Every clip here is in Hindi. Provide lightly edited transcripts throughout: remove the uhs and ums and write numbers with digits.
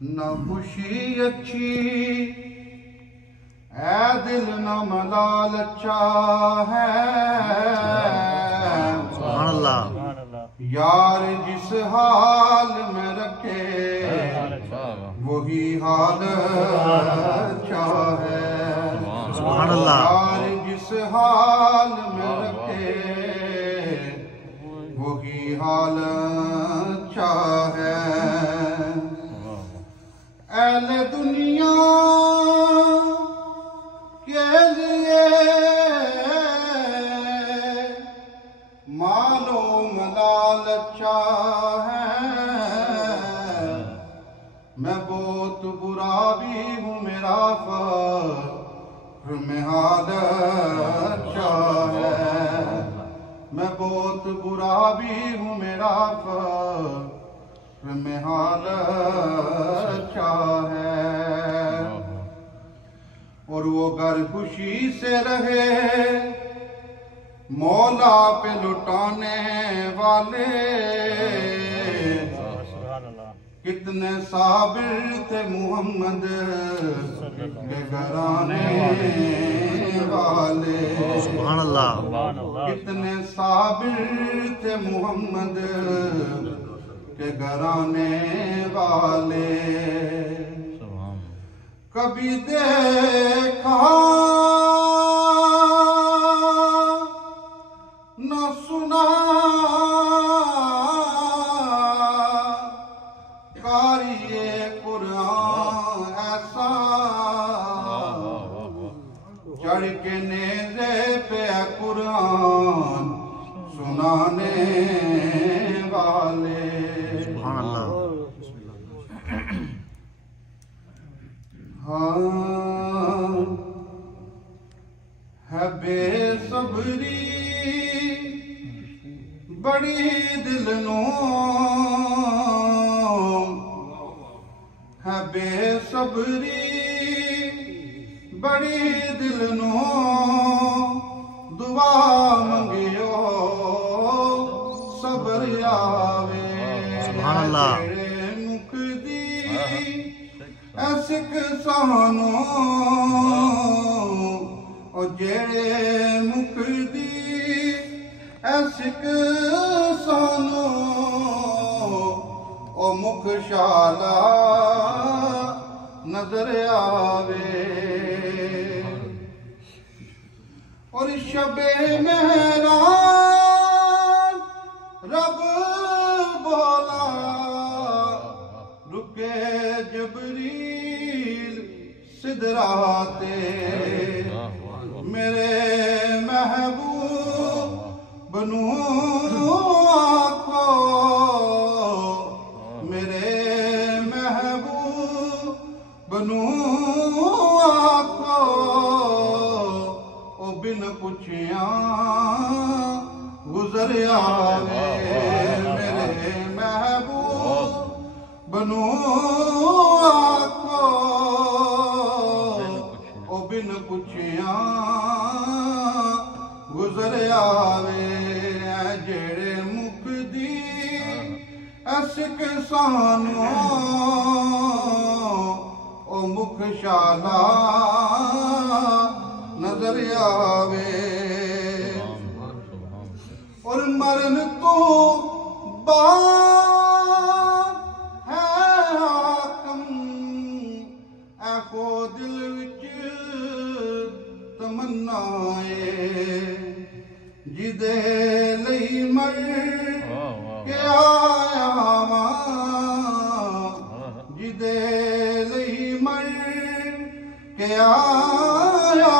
न खुशी अच्छी ऐ दिल न मलाल अच्छा है। सुभान अल्लाह। यार जिस हाल में रखे वही हाल अच्छा है। सुभान अल्लाह। यार जिस हाल में रखे वही हाल अच्छा है। अहले दुनिया के लिए मालो मलाल अच्छा है। मैं बहुत बुरा भी हूँ मेरा फख्र में हाल अच्छा है। मैं बहुत बुरा भी हूँ मेरा फख्र में हाल अच्छा है। और वो घर खुशी से रहे मौला पे लुटाने वाले कितने साबिर थे मोहम्मद के घराने वाले। सुभान अल्लाह। कितने साबिर थे मोहम्मद के घराने वाले। कभी देखा न सुना कारिए कुरान ऐसा चढ़ के नेज़े पे कुरान सुनाने वाले। सुभान अल्लाह। हाँ है बेसब्री बड़ी दिल नो है बेसब्री बड़ी दिल नो दुआ मंगियो सबर आवे। सुभान अल्लाह। मुख दी ऐसिक सानो और जेड़े मुख दी ऐसिक सानो ओ मुख शाला नजर आवे। और शबे मेहरान रब बोला रुके जबरील सिदराते मेरे महबूब बनू आखो मेरे महबूब बनू आखो ओ बिन पुछिया गुजर आवे। मेरे महबूब बनू आखो ओ बिन पुछिया गुजर आवे। जेड़े मुख दी ऐसिक सानो ओ मुख शाला नजर आवे। और मरन तो बाद है हाकम ऐखो दिल विच तमन्नाए जिदे लई मर के आया वां जिदे लई मर के आया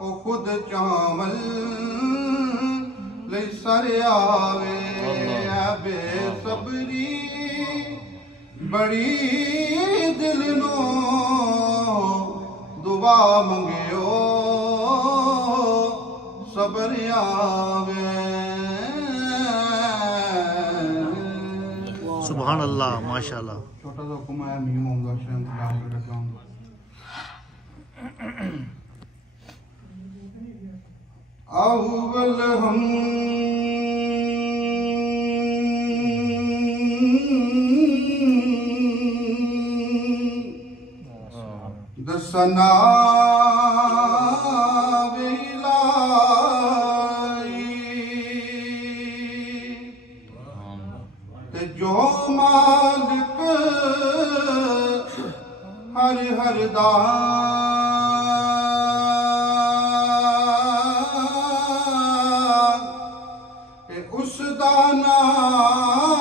ओ खुद चावल लई सर आवे। बेसब्री बड़ी दिल नो दुआ मंगियो सबर आवे। सुभान अल्लाह। माशाअल्लाह। छोटा सा हुक्म है मीम होगा शायद तलाश करता हूँ। अव्वल हम सना विलाई ते जो मालिक हर हर दा उस दा नाम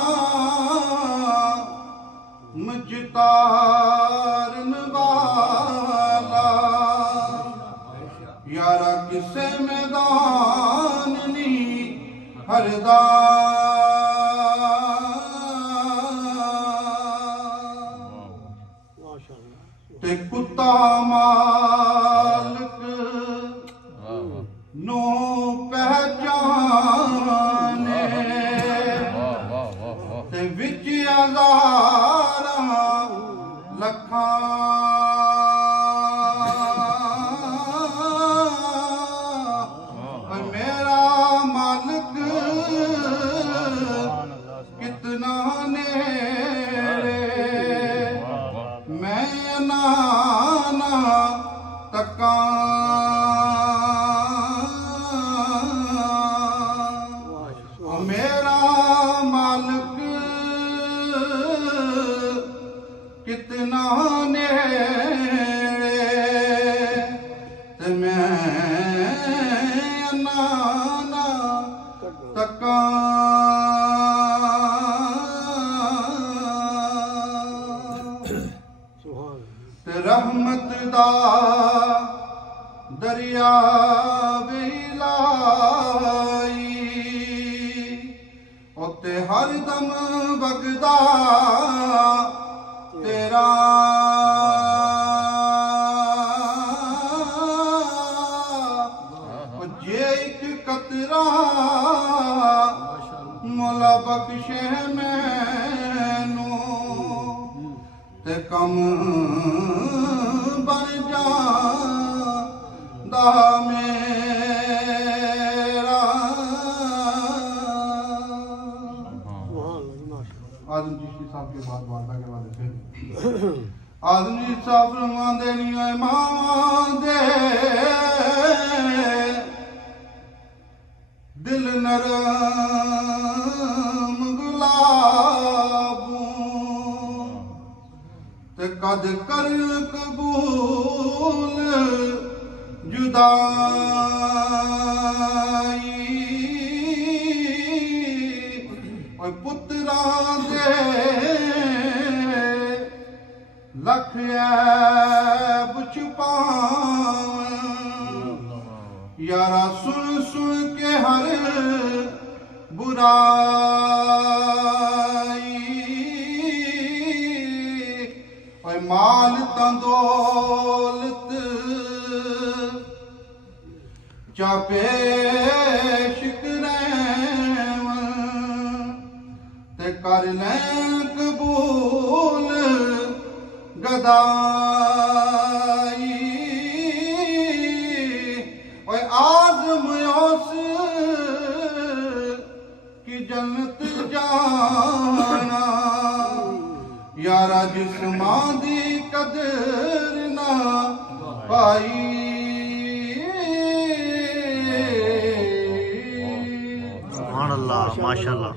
मुजतारन वाला यारा किसे मैदान नी हरदा ते कुत्ता मालिक नो पहचाने ते विच हज़ारां लखां मेरा मालिक कितना नेड़े मैं नाना तका मेरा मालिक कितना नेड़े ते मैं नाना तका ते रहमत दा दरिया विलाई उत्ते हर दम वगदा तेरा जे एक कतरा मौला बख्शे मैनू ते कम बन जांदा मेरा आदम चिश्ती साहब के बाद वादा करवाते थे आदम जी साहब फरमांदे नहीं है मां दे दिल नरम गुलाबू ते कद कर कबूल जुदाई और पुत्रां दे लख ऐब छुपावन यारा सुन सुन के हर बुराई और माल तंदौलत चा पेश करें ते कर लें कबूल गदाई और आज़म उस की जन्नत जाना यारा जिस्मां दी कदर ना पाई सुभान अल्लाह माशाअल्लाह।